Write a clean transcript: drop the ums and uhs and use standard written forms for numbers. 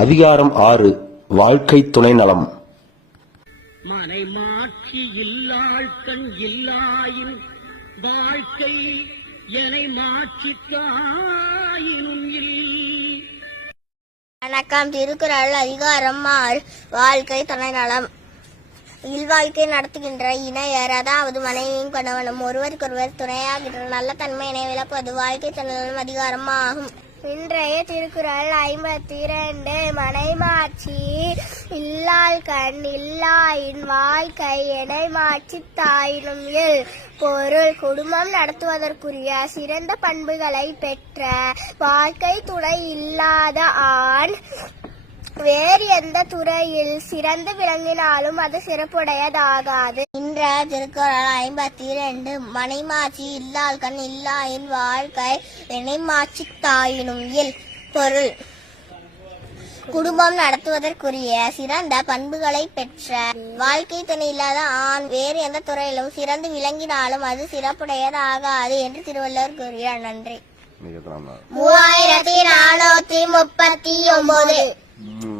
அதிகாரம் 6 வாழ்க்கை துணை நலம். மனை மாட்சி இல்லாழ்கண் இல்லாயின் வாழ்க்கை எனை மாட்சிக்காயினும் இல். வணக்கம். திருக்குறள் அதிகாரம் 6 வாழ்க்கை துணை நலம். இல்வாழ்க்கை நடத்துகின்ற இணையர், அதாவது மனைவியும் கணவனும் ஒருவருக்கொருவர் துணையாகின்ற நல்ல தன்மையினை விளக்குவது வாழ்க்கை துணை நலம் அதிகாரம் ஆகும். இன்றைய திருக்குறள் 52 மனைமாட்சி இல்லாள்கண் இல்லாயின் வாழ்க்கை எனை மாட்சித்தாயினும் இல். பொருள்: குடும்பம் நடத்துவதற்குரிய சிறந்த பண்புகளை பெற்ற வாழ்க்கை துணை இல்லாத ஆண் வேறு எந்த துறையில் சிறந்து விளங்கினாலும் அது சிறப்புடையதாகாது. இன்றைய திருக்குறள் 52 மனைமாட்சி இல்லாள்கண் இல்லாயின் வாழ்க்கை எனை மாட்சித்தாயினும் இல். பொருள்: குடும்பம் நடத்துவதற்குரிய சிறந்த பண்புகளை பெற்ற வாழ்க்கை துணை இல்லாத ஆண் வேறு எந்த துறையிலும் சிறந்து விளங்கினாலும் அது சிறப்புடையதாகாது என்று திருவள்ளுவர் கூறுகிறார். நன்றி. 3439